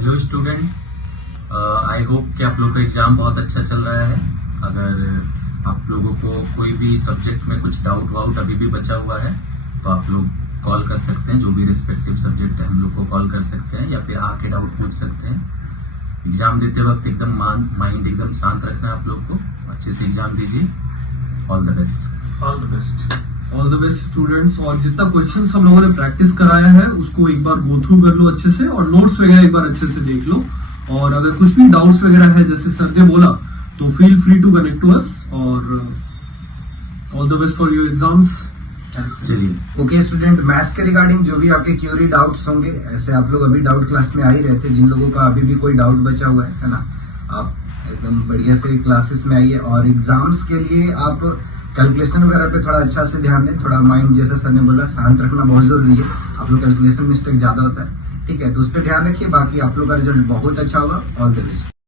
Hello student, I hope कि आप लोग का एग्जाम बहुत अच्छा चल रहा है। अगर आप लोगों को कोई भी सब्जेक्ट में कुछ डाउट वाउट अभी भी बचा हुआ है तो आप लोग कॉल कर सकते हैं। जो भी रिस्पेक्टिव सब्जेक्ट है हम लोग को कॉल कर सकते हैं या फिर आके डाउट पूछ सकते हैं। एग्जाम देते वक्त एकदम माइंड एकदम शांत रखना है आप लोग को। अच्छे से एग्जाम दीजिए। All the best. All the best. All the best students. और जितना क्वेश्चंस हम लोगों ने प्रैक्टिस कराया है उसको एक बार गो थ्रू कर लो अच्छे से, और नोट्स वगैरह एक बार अच्छे से देख लो। और अगर कुछ भी डाउट्स वगैरह है जैसे सर ने बोला तो feel free to connect to us. और all the best for your exams. चलिए ओके स्टूडेंट, मैथ्स के रिगार्डिंग जो भी आपके क्यूरी डाउट्स होंगे, ऐसे आप लोग अभी डाउट क्लास में आ ही रहे थे, जिन लोगों का अभी भी कोई डाउट बचा हुआ है ना, आप एकदम बढ़िया से क्लासेस में आइए। और एग्जाम्स के लिए आप कैलकुलेशन वगैरह पे थोड़ा अच्छा से ध्यान दें। थोड़ा माइंड जैसा सर ने बोला शांत रखना बहुत जरूरी है। आप लोग कैलकुलेशन मिस्टेक ज्यादा होता है, ठीक है, तो उस पर ध्यान रखिए। बाकी आप लोग का रिजल्ट बहुत अच्छा होगा। All the best.